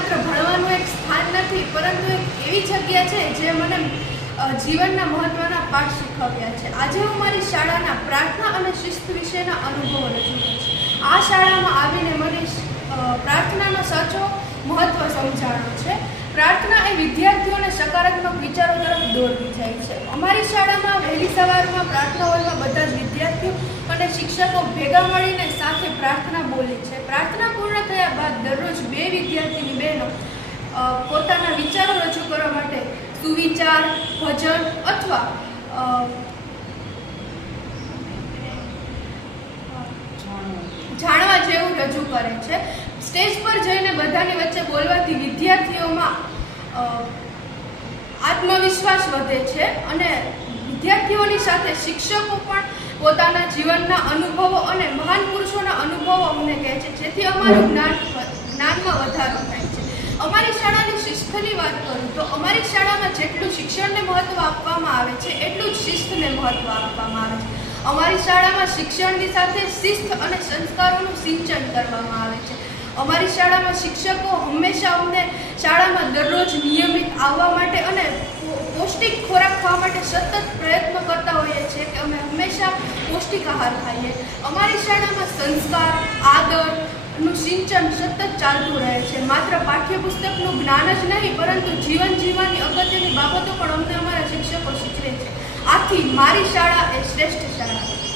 માત્ર ભણવાનું એક સ્થાન નથી, પરંતુ એક એવી જગ્યા છે જે મને જીવનના મહત્વના પાઠ શીખવ્યા છે. આજે હું મારી શાળાના પ્રાર્થના અને શિસ્ત વિશેના અનુભવો રજૂ કરીશ. આ શાળામાં આવીને મને પ્રાર્થનાનો સાચો મહત્વ સમજાણો છે. પ્રાર્થના એ વિદ્યાર્થીઓને સકારાત્મક વિચારો તરફ દોરવી જાય છે. અમારી શાળામાં વહેલી સવારમાં પ્રાર્થના હોલમાં બધા જ વિદ્યાર્થીઓ અને શિક્ષકો ભેગા મળીને સાથે પ્રાર્થના બોલે છે. પ્રાર્થના પૂર્ણ થયા બાદ દરરોજ 2 વિદ્યાર્થીની બહેનો પોતાના વિચારો રજૂ કરવા માટે સુવિચાર, ભજન અથવા જાણવા જેવું રજૂ કરે છે. સ્ટેજ પર જઈને બધાની વચ્ચે બોલવાથી વિદ્યાર્થીઓમાં આત્મવિશ્વાસ વધે છે અને વિદ્યાર્થીઓની સાથે શિક્ષકો પણ પોતાના જીવનના અનુભવો અને મહાન પુરુષોના અનુભવો અમને કહે છે, જેથી અમારું જ્ઞાનમાં વધારો થાય છે. અમારી શાળાની શિસ્તની વાત કરું તો અમારી શાળામાં જેટલું શિક્ષણને મહત્વ આપવામાં આવે છે એટલું જ શિસ્તને મહત્વ આપવામાં આવે છે. અમારી શાળામાં શિક્ષણની સાથે શિસ્ત અને સંસ્કારોનું સિંચન કરવામાં આવે છે. અમારી શાળામાં શિક્ષકો હંમેશા અમને શાળામાં દરરોજ નિયમિત આવવા માટે અને પૌષ્ટિક ખોરાક ખાવા માટે સતત પ્રયત્ન કરતા હોઈએ છીએ કે અમે હંમેશા પૌષ્ટિક આહાર ખાઈએ. અમારી શાળામાં સંસ્કાર, આદરનું સિંચન સતત ચાલતું રહે છે. માત્ર પાઠ્યપુસ્તકનું જ્ઞાન જ નહીં, પરંતુ જીવન જીવવાની અગત્યની બાબતો પણ અમને અમારા શિક્ષકો શીખવે છે. આથી મારી શાળા એ શ્રેષ્ઠ શાળા છે.